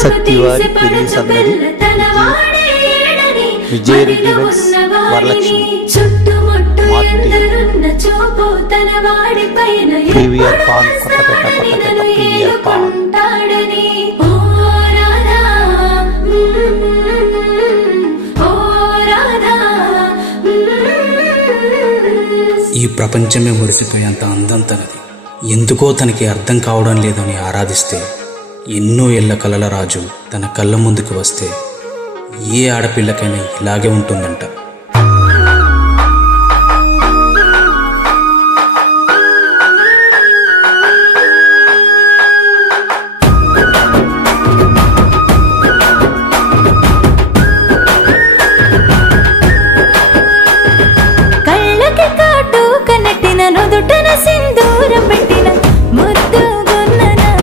సత్యవారి పెళ్లి సందడి విజయరెడ్డి వరలక్ష్మి పీవీఆర్ పాన్ కొత్తపేట పీవీఆర్ పాన్ ఈ ప్రపంచమే మురిసిపోయేంత అందం తనది. ఎందుకో తనకి అర్థం కావడం లేదని ఆరాధిస్తే ఎన్నో ఏళ్ల కలల రాజు తన కళ్ళ ముందుకు వస్తే ఏ ఆడపిల్లకైనా ఇలాగే ఉంటుందంట.